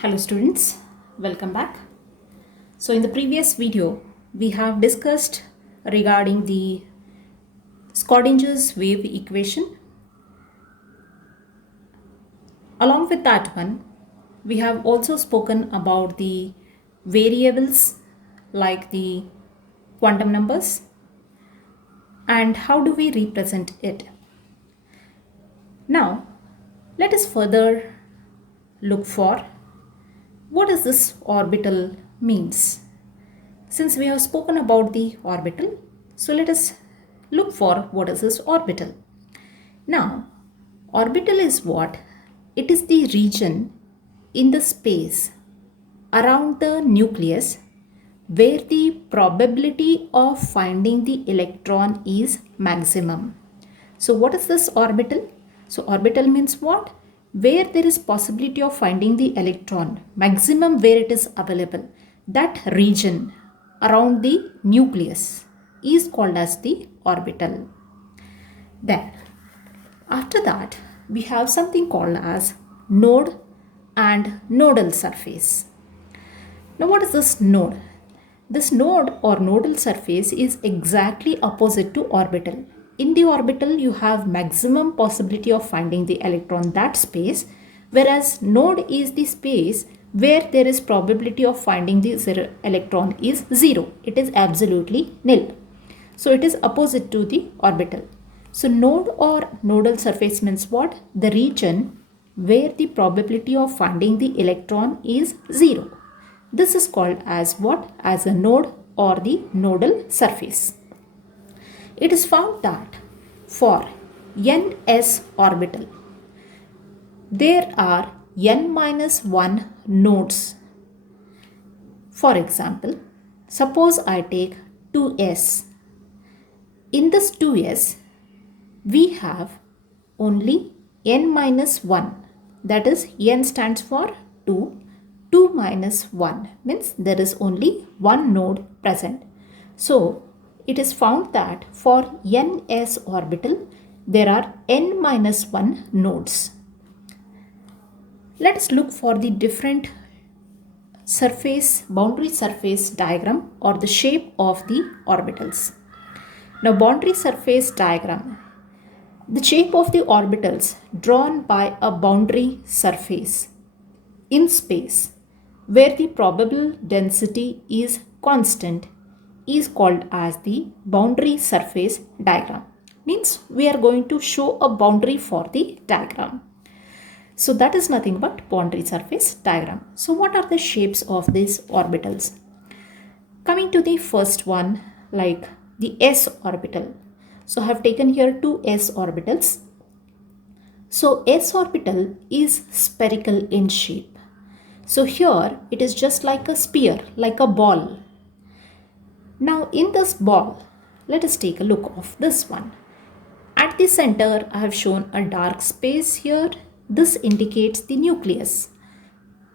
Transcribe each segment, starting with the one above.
Hello students, welcome back. So in the previous video, we have discussed regarding the Schrödinger's wave equation. Along with that one, we have also spoken about the variables like the quantum numbers and how do we represent it. Now, let us further look for what is this orbital means. Since we have spoken about the orbital, so let us look for what is this orbital. Now, orbital is what? It is the region in the space around the nucleus where the probability of finding the electron is maximum. So what is this orbital? So orbital means what? Where there is possibility of finding the electron, maximum where it is available. That region around the nucleus is called as the orbital. Then after that we have something called as node and nodal surface. Now what is this node? This node or nodal surface is exactly opposite to orbital. In the orbital you have maximum possibility of finding the electron, that space, whereas node is the space where there is probability of finding the electron is zero. It is absolutely nil. So it is opposite to the orbital. So node or nodal surface means what? The region where the probability of finding the electron is zero. This is called as what? As a node or the nodal surface. It is found that for ns orbital, there are n minus 1 nodes. For example, suppose I take 2s. In this 2s, we have only n minus 1. That is, n stands for 2. 2 minus 1 means there is only one node present. So, it is found that for ns orbital, there are n minus 1 nodes. Let us look for the different boundary surface diagram or the shape of the orbitals. Now, boundary surface diagram, the shape of the orbitals drawn by a boundary surface in space where the probable density is constant is called as the boundary surface diagram. Means we are going to show a boundary for the diagram. So that is nothing but boundary surface diagram. So what are the shapes of these orbitals? Coming to the first one, like the s orbital. So I have taken here two s orbitals. So s orbital is spherical in shape. So here it is just like a sphere, like a ball. Now in this ball, let us take a look of this one. At the center, I have shown a dark space here. This indicates the nucleus.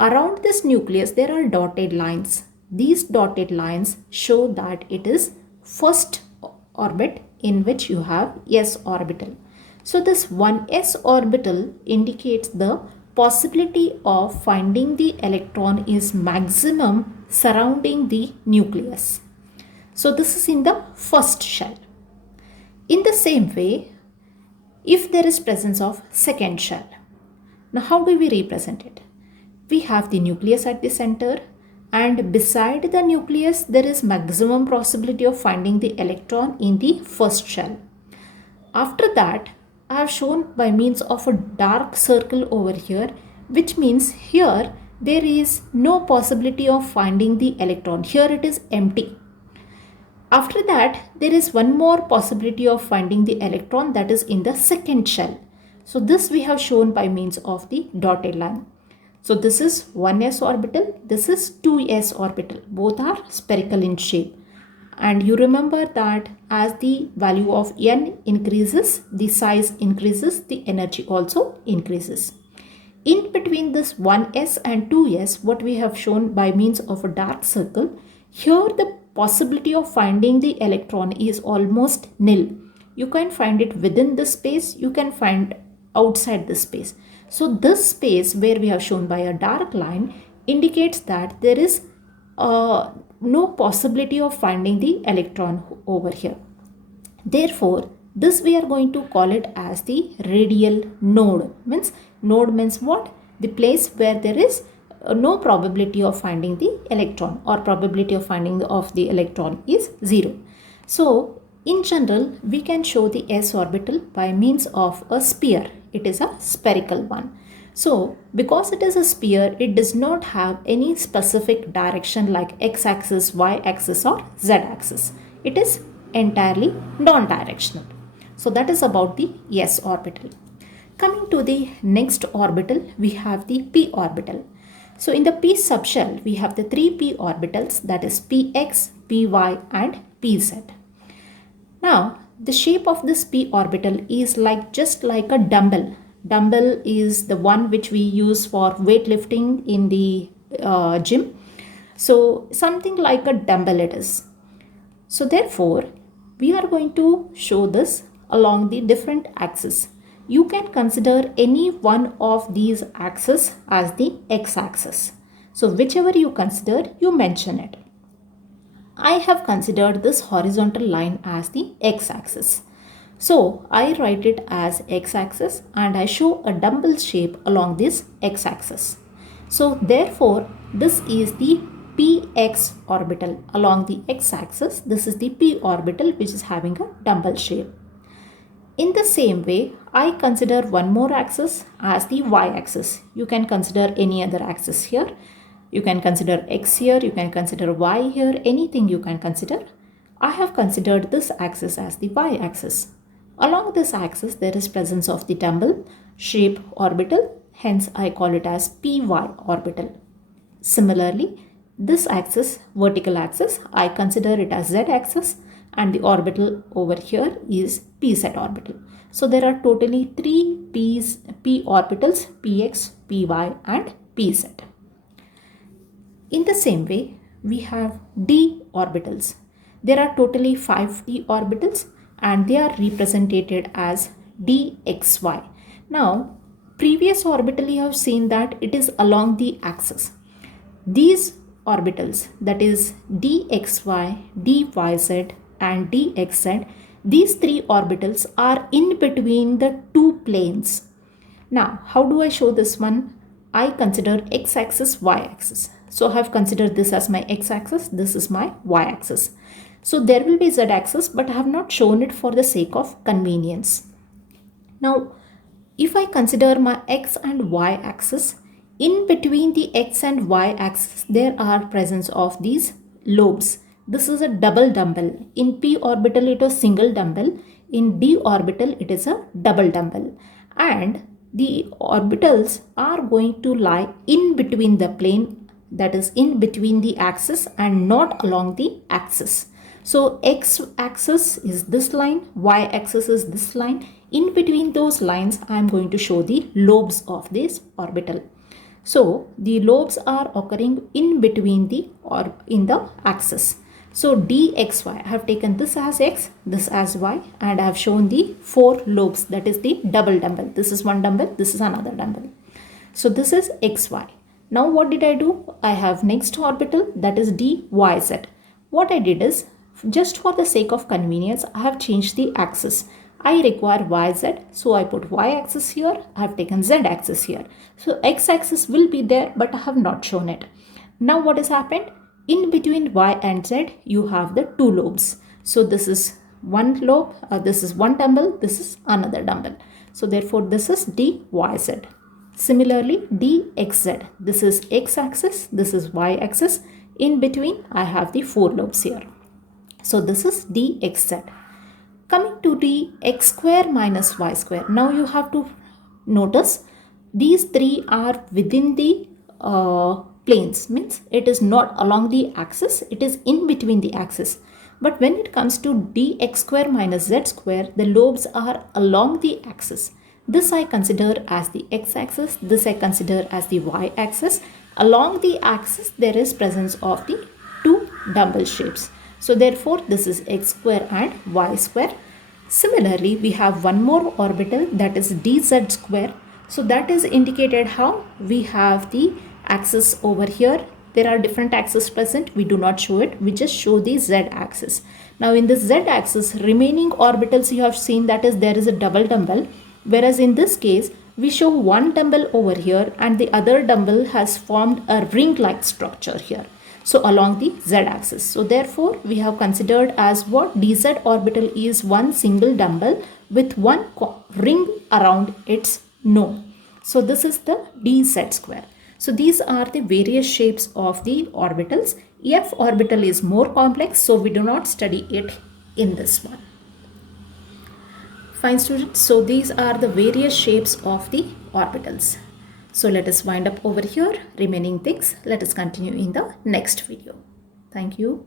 Around this nucleus, there are dotted lines. These dotted lines show that it is first orbit in which you have s orbital. So this 1s orbital indicates the possibility of finding the electron is maximum surrounding the nucleus. So this is in the first shell. In the same way, if there is presence of second shell, now how do we represent it? We have the nucleus at the center, and beside the nucleus there is maximum possibility of finding the electron in the first shell. After that, I have shown by means of a dark circle over here, which means here there is no possibility of finding the electron. Here it is empty. After that, there is one more possibility of finding the electron, that is in the second shell. So this we have shown by means of the dotted line. So this is 1s orbital, this is 2s orbital. Both are spherical in shape. And you remember that as the value of n increases, the size increases, the energy also increases. In between this 1s and 2s, what we have shown by means of a dark circle, here the possibility of finding the electron is almost nil. You can find it within the space, you can find outside the space. So this space where we have shown by a dark line indicates that there is no possibility of finding the electron over here. Therefore, this we are going to call it as the radial node. Node means what? The place where there is no probability of finding the electron, or probability of finding of the electron is 0. So in general, we can show the s orbital by means of a sphere. It is a spherical one. So because it is a sphere, it does not have any specific direction like x-axis, y-axis or z-axis. It is entirely non-directional. So that is about the s orbital. Coming to the next orbital, we have the p orbital. So in the p subshell, we have the 3 p orbitals, that is px, py and pz. Now the shape of this p orbital is just like a dumbbell. Dumbbell is the one which we use for weightlifting in the gym. So something like a dumbbell it is. So therefore, we are going to show this along the different axes. You can consider any one of these axes as the x-axis. So whichever you consider, you mention it. I have considered this horizontal line as the x-axis. So I write it as x-axis and I show a dumbbell shape along this x-axis. So therefore, this is the px orbital along the x-axis. This is the p orbital which is having a dumbbell shape. In the same way, I consider one more axis as the y-axis. You can consider any other axis here. You can consider x here, you can consider y here, anything you can consider. I have considered this axis as the y-axis. Along this axis, there is presence of the dumbbell shape orbital, hence I call it as py orbital. Similarly, this axis, vertical axis, I consider it as z-axis, and the orbital over here is pz orbital. So there are totally 3 p orbitals, px, py and pz. In the same way, we have d orbitals. There are totally 5 d orbitals and they are represented as dxy. Now, previous orbital you have seen that it is along the axis. These orbitals, that is dxy, dyz and dxz, these 3 orbitals are in between the 2 planes. Now, how do I show this one? I consider x-axis, y-axis. So I have considered this as my x-axis, this is my y-axis. So there will be z-axis, but I have not shown it for the sake of convenience. Now, if I consider my x and y-axis, in between the x and y-axis, there are presence of these lobes. This is a double dumbbell. In p orbital, it was single dumbbell. In d orbital, it is a double dumbbell. And the orbitals are going to lie in between the plane, that is in between the axis and not along the axis. So x-axis is this line, y-axis is this line. In between those lines, I am going to show the lobes of this orbital. So the lobes are occurring in between the or in the axis. So dxy, I have taken this as x, this as y, and I have shown the 4 lobes, that is the double dumbbell. This is one dumbbell, this is another dumbbell. So this is xy. Now what did I do? I have next orbital, that is dyz. What I did is, just for the sake of convenience, I have changed the axis. I require yz, so I put y-axis here, I have taken z-axis here. So x-axis will be there, but I have not shown it. Now what has happened? In between y and z, you have the 2 lobes. So this is one lobe, this is one dumbbell, this is another dumbbell. So therefore this is dyz. Similarly, dxz, this is x-axis, this is y-axis. In between, I have the 4 lobes here. So this is dxz. Coming to the x square minus y square. Now you have to notice these 3 are within the planes, means it is not along the axis, it is in between the axis. But when it comes to dx square minus z square, the lobes are along the axis. This I consider as the x-axis, this I consider as the y-axis. Along the axis, there is presence of the 2 dumbbell shapes. So therefore, this is x square and y square. Similarly, we have one more orbital, that is dz square. So that is indicated how? We have the axis over here. There are different axes present. We do not show it. We just show the z axis. Now in this z axis, remaining orbitals you have seen that is there is a double dumbbell. Whereas in this case, we show one dumbbell over here and the other dumbbell has formed a ring-like structure here. So along the z-axis. So therefore, we have considered as what dz orbital is one single dumbbell with one ring around its node. So this is the dz square. So these are the various shapes of the orbitals. F orbital is more complex, so we do not study it in this one. Fine students, so these are the various shapes of the orbitals. So let us wind up over here. Remaining things, let us continue in the next video. Thank you.